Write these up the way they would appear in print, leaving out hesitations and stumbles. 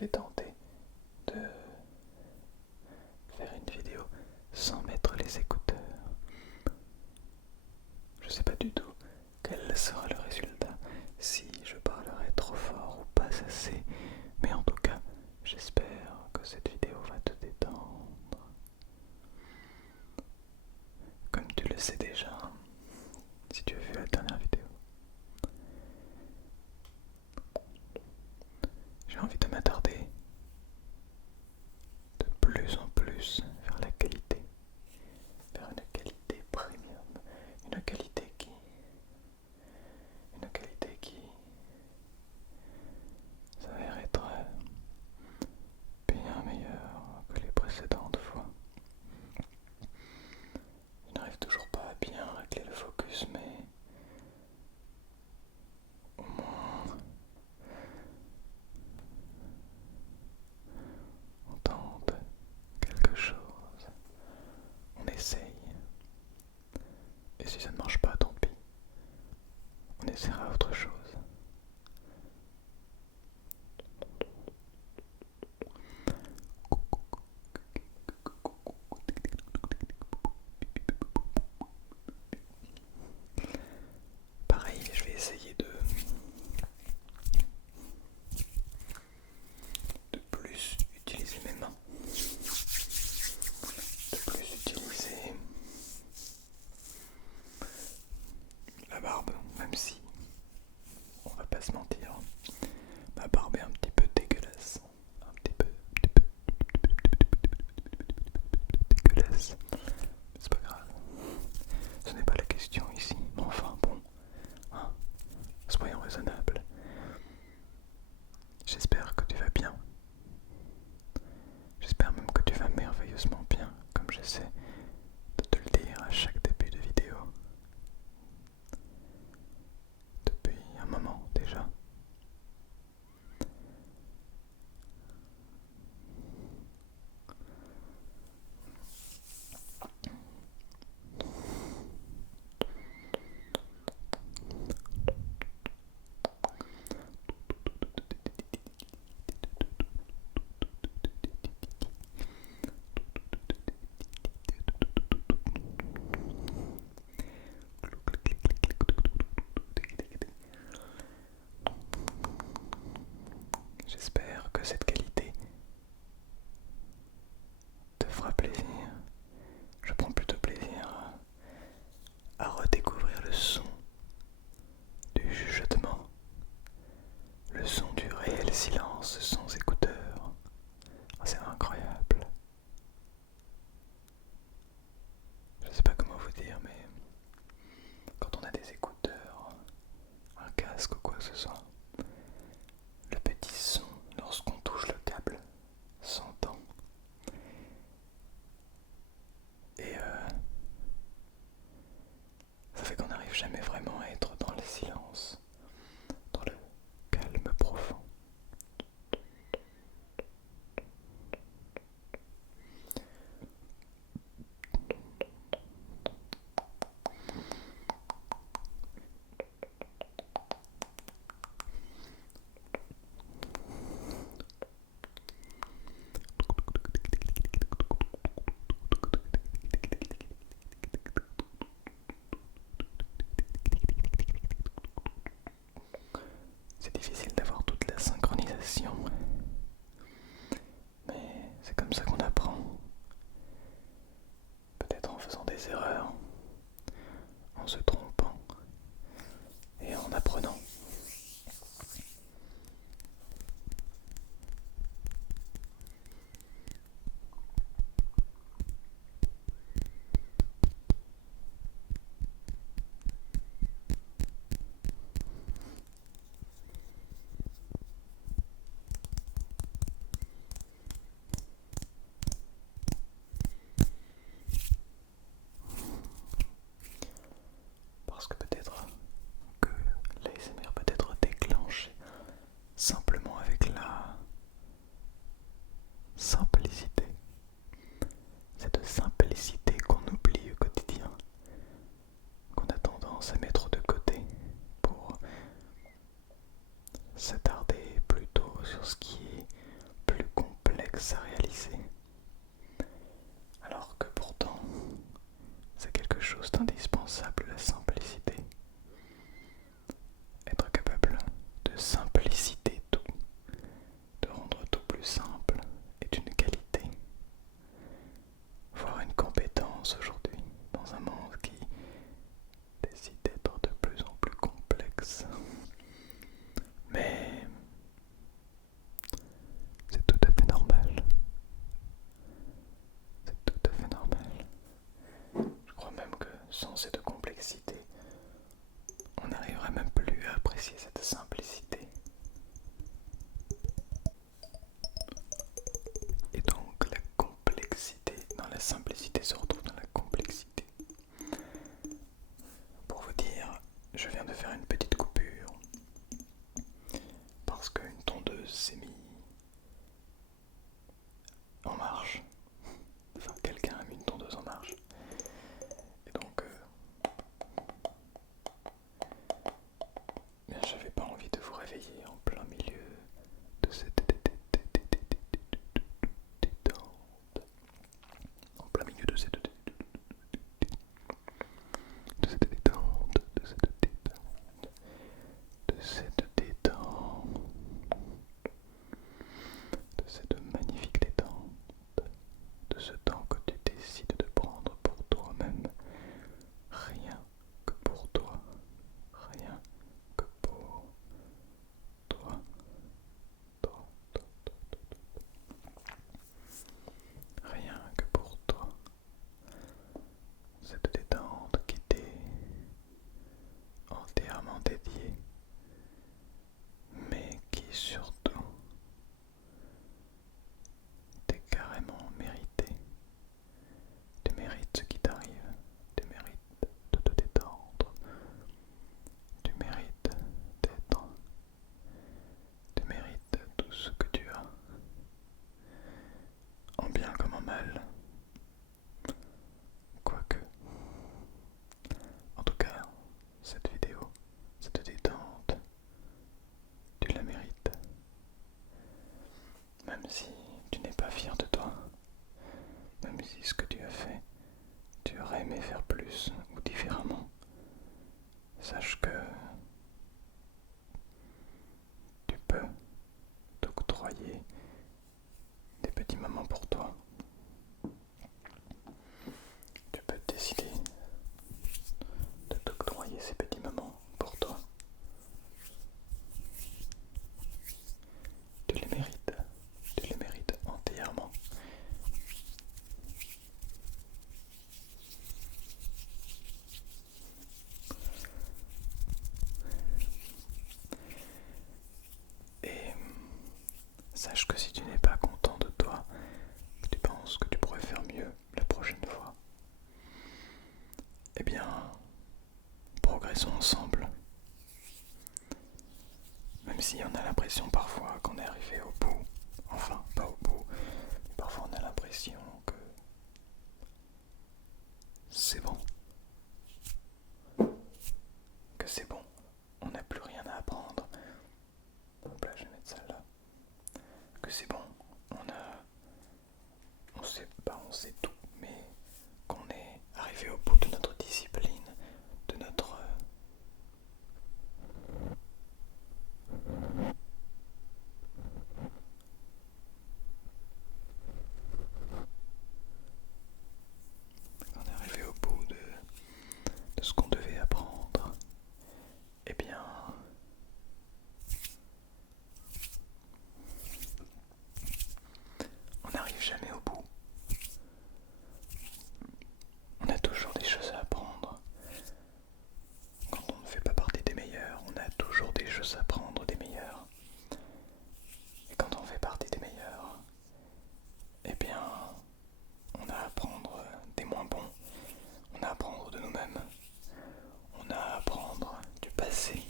vais tenter de faire une vidéo sans mettre les écouteurs. Je sais pas du tout quel sera le résultat, si je parlerai trop fort ou pas assez, mais en tout cas, j'espère que cette vidéo va te détendre. Comme tu le sais déjà, si tu as vu la dernière vidéo, j'ai envie de m'attarder de plus en plus vers la qualité, vers une qualité premium, une qualité qui s'avère être bien meilleure que les précédentes fois. Je n'arrive toujours pas à bien régler le focus, mais au moins on tente quelque chose, on essaye. Et si ça ne marche pas, tant pis, on essaiera autre chose. Pareil, je vais essayer de plus utiliser mes mains, de plus utiliser la barbe, même si, on va pas se mentir, ma barbe est un petit peu dégueulasse, un petit peu dégueulasse, c'est pas grave, ce n'est pas la question ici, mais enfin bon, hein, soyons raisonnables. J'espère que tu vas bien. J'espère même que tu vas merveilleusement bien, comme j'essaie de te le dire à chaque début de vidéo. Depuis un moment déjà. J'espère que cette qualité te fera plaisir. Je prends plutôt plaisir à redécouvrir le son du chuchotement, le son du réel silence sans écouteurs. Oh, c'est incroyable. Je sais pas comment vous dire, mais quand on a des écouteurs, un casque ou quoi que ce soit, le petit son lorsqu'on touche le câble s'entend. Et ça fait qu'on n'arrive jamais vraiment à être dans le silence, dans le calme profond. C'est difficile d'avoir toute la synchronisation, mais c'est comme ça qu'on apprend. Peut-être en faisant des erreurs, en se trompant et en apprenant. Parce que peut-être que l'ASMR peut être déclenché simplement avec la simplicité. Cette simplicité qu'on oublie au quotidien, qu'on a tendance à mettre de côté pour s'attarder plutôt sur ce qui est apprécier cette simplicité. Et donc la complexité, dans la simplicité se retrouve dans la complexité. Pour vous dire, je viens de faire une petite coupure parce qu'une tondeuse s'est mise en marche. Enfin, quelqu'un a mis une tondeuse en marche. Et donc, bien, j'avais pas envie de vous réveiller en plein milieu de cette détente. En plein milieu de cette détente. De cette détente. De cette magnifique détente. De ce temps que tu décides de prendre pour toi-même. Rien que pour toi. Rien que pour toi. Rien que pour toi. Cette détente qui t'est entièrement dédiée, mais qui surtout t'est carrément méritée. Tu mérites ce qui t'arrive, tu mérites de te détendre, tu mérites d'être, tu mérites tout ce que tu as, en bien comme en mal. Quoique, en tout cas, cette vidéo, cette détente, tu la mérites. Même si tu n'es pas fier de toi, même si ce que tu as fait, tu aurais aimé faire plus ou différemment, sache que tu peux t'octroyer des petits moments pour toi. Tu peux décider de t'octroyer ces petits moments pour toi. Tu les mérites entièrement. Et sache que si tu n'es pas content de toi, que tu penses que tu pourrais faire mieux la prochaine fois, eh bien, progressons ensemble. Même si on a l'impression parfois qu'on est arrivé au bout, enfin pas au bout, mais parfois on a l'impression que c'est bon, on n'a plus rien à apprendre. Hop là, je vais mettre celle-là. Que c'est bon, on sait tout, mais qu'on est arrivé au bout de notre discipline, de notre on est arrivé au bout de ce qu'on devait apprendre. Eh bien, on n'arrive jamais au bout. On a toujours des choses à apprendre. Quand on ne fait pas partie des meilleurs, on a toujours des choses à apprendre des meilleurs. Et quand on fait partie des meilleurs, eh bien, on a à apprendre des moins bons. On a à apprendre de nous-mêmes. On a à apprendre du passé.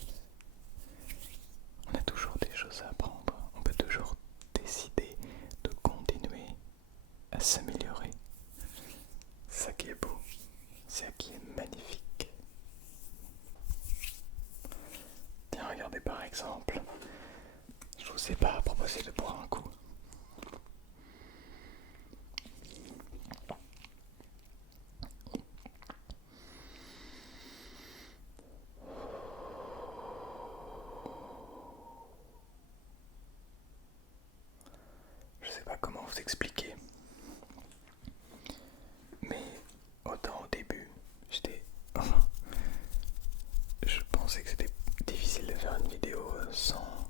On a toujours des choses à apprendre. On peut toujours décider de continuer à s'améliorer. C'est ça qui est beau. C'est ça qui est magnifique. Tiens, regardez par exemple. Je vous ai pas proposé de boire un coup. Je sais pas comment vous expliquer. Mais autant au début, je pensais que c'était difficile de faire une vidéo sans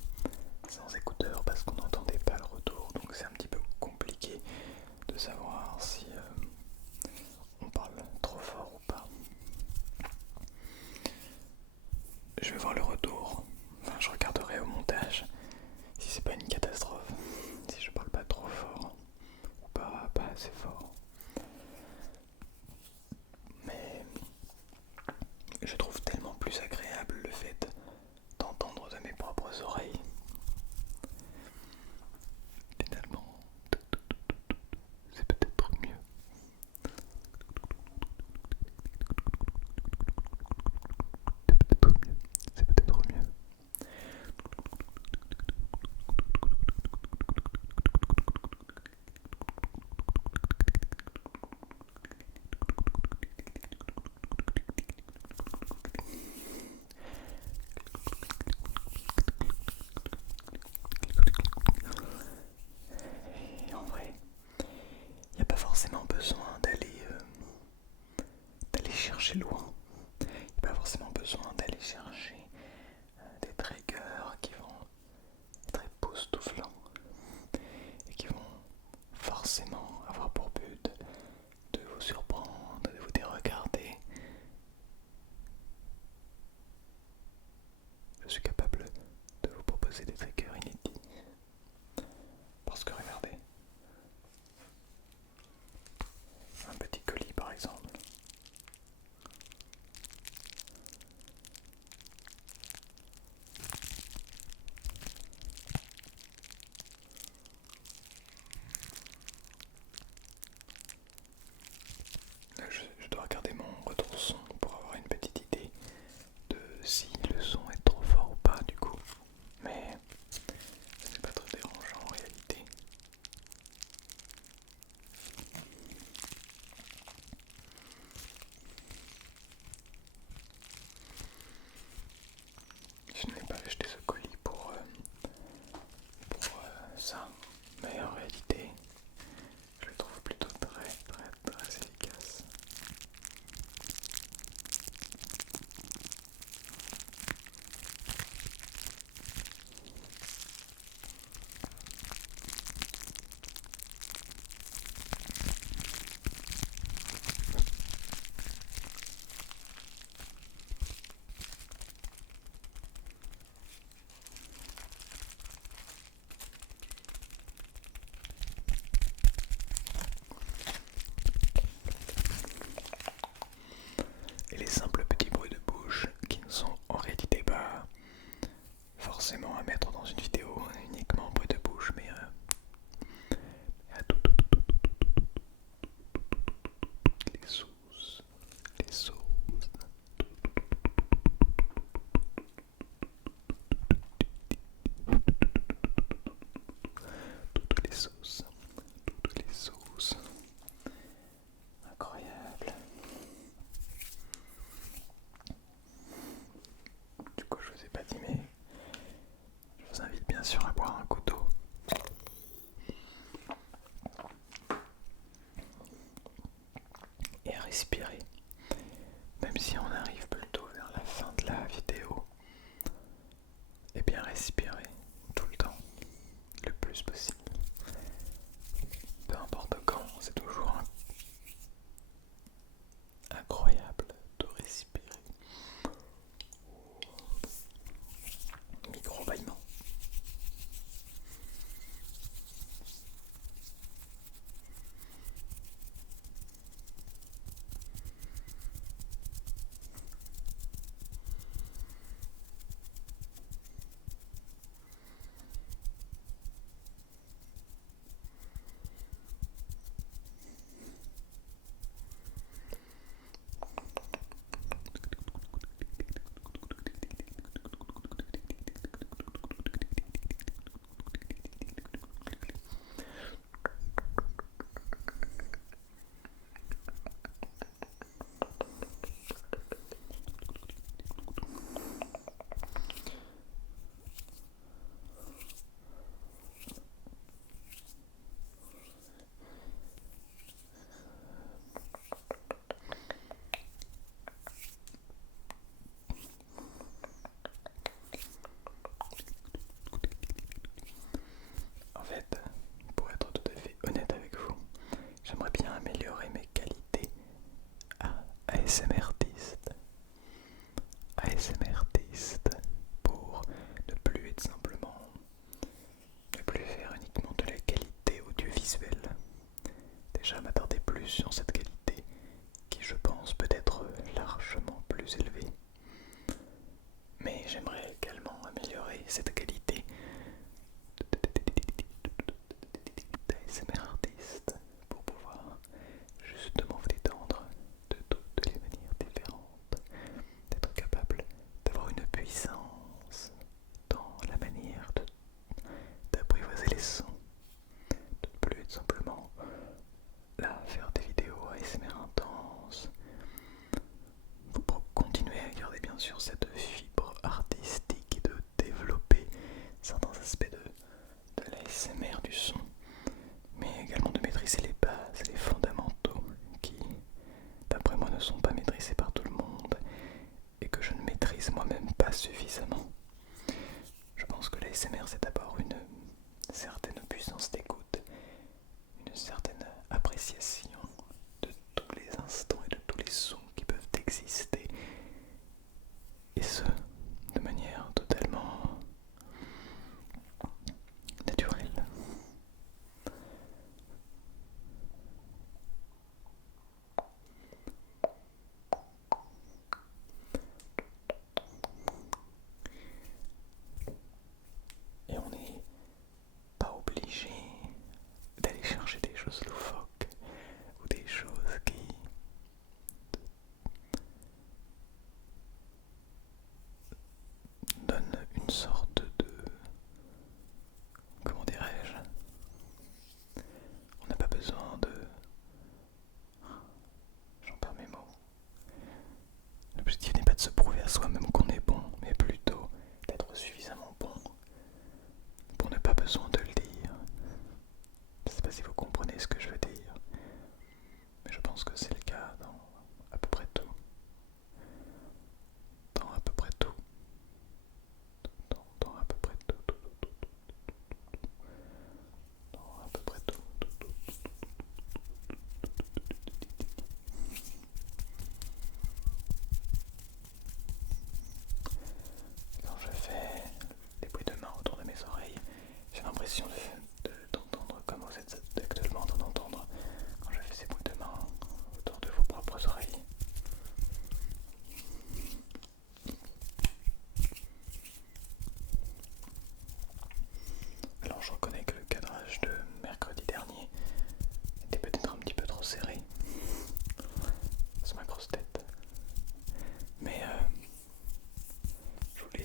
écouteurs parce qu'on n'entendait pas le retour, donc c'est un petit peu compliqué de savoir si on parle trop fort ou pas. Je vais voir le retour vos oreilles. Finalement, c'est peut-être mieux. C'est peut-être mieux. Et en vrai, il n'y a pas forcément besoin d'aller chercher loin. Il n'y a pas forcément besoin d'aller chercher des triggers qui vont être époustouflants et qui vont forcément avoir pour but de vous surprendre, de vous déregarder. Je suis capable de vous proposer des triggers inédits. Parce que regardez, un petit colis par exemple. Je dois regarder mon retour son pour avoir une petite idée de si le son est trop fort ou pas du coup. Mais ce n'est pas très dérangeant en réalité. Je n'ai pas acheté ce colis pour ça, mais en réalité je le trouve plutôt très efficace. Et les simples petits bruits de bouche qui ne sont en réalité pas forcément à mettre dans une vidéo uniquement bruit de bouche, mais à les sauces, les sauces, toutes les sauces, toutes les sauces. Incroyable. Du coup, je vous ai pas dit, mais je vous invite bien sûr à boire un coup d'eau. Et à respirer. Même si on arrive plutôt vers la fin de la vidéo, et bien respirer tout le temps, le plus possible. Peu importe quand, c'est toujours incroyable de respirer. Micro-bâillement.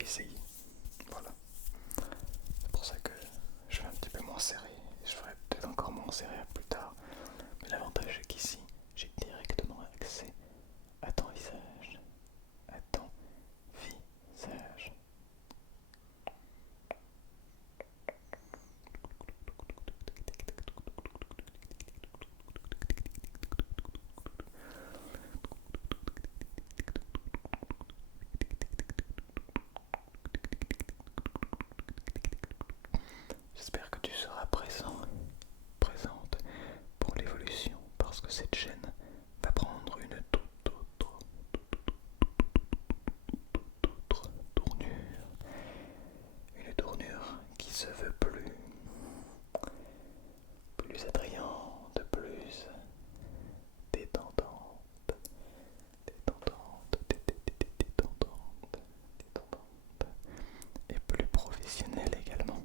essayer. Voilà. C'est pour ça que je vais un petit peu moins serré. Je ferai peut-être encore moins serré plus tard. Mais l'avantage c'est qu'ici, j'ai directement accès à ton visage. À ton visage. J'espère que tu seras présente pour l'évolution, parce que cette chaîne va prendre une toute autre tournure. Une tournure qui se veut plus attrayante, plus détendante, et plus professionnelle également.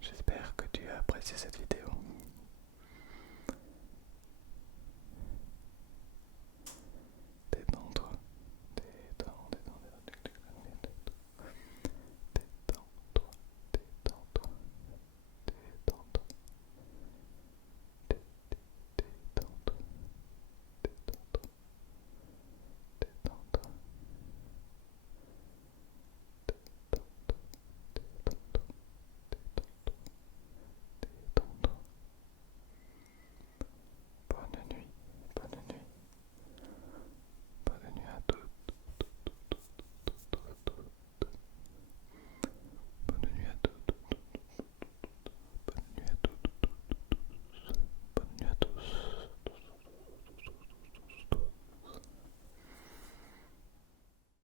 J'espère que tu as apprécié cette vidéo.